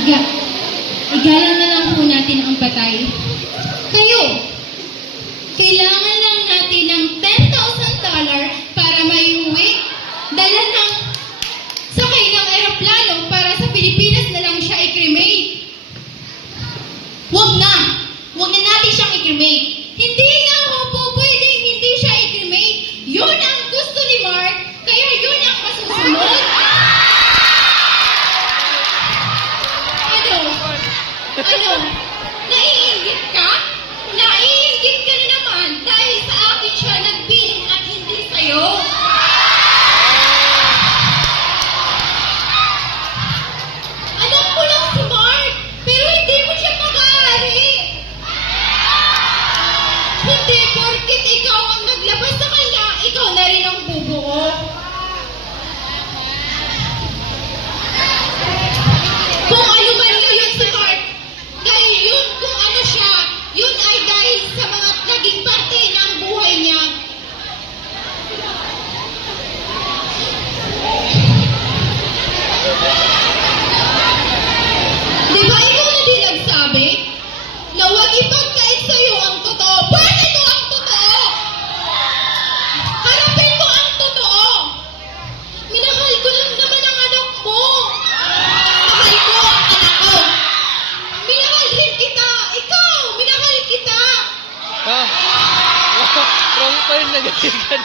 Iga, igalang na lang po natin ang patay. Kayo, kailangan lang natin ng $10,000 para maiuwi. Dala ng sakay ng aeroplano para sa Pilipinas na lang siya i-cremate. Huwag na natin siyang i-cremate. Hindi nga po pwedeng hindi siya i-cremate. Yun ang gusto ni Mark, kaya yun ang masusunod. Ano? Naiinggit ka? Naiinggit ka na naman dahil sa akin siya nagpiling at hindi sa'yo. Alam ko lang si Mark, pero hindi mo siya pag-aari. Hindi porket ikaw ang naglabas sa kanya, ikaw na rin ang bubuo. Kung ano man yun si Mark, dahil yun kung ano siya, yun ay dahil sa mga naging parte ng buhay niya. Di ba ikaw na din nagsabi na huwag ipagkait sa'yo ang totoo? Bakit ito ang totoo? Harapin mo ang totoo. Minahal ko lang naman ang anak mo. Mahal ko ang anak ko. Minahal rin kita. Ikaw, minahal kita. Wrong turn na ganyan.